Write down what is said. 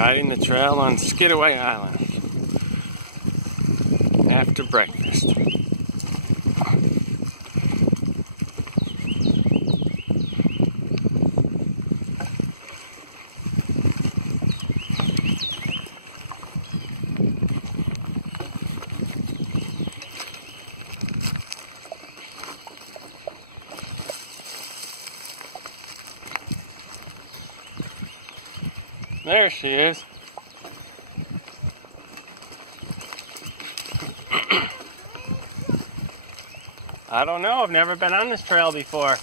Riding the trail on Skidaway Island after breakfast. There she is. I don't know, I've never been on this trail before.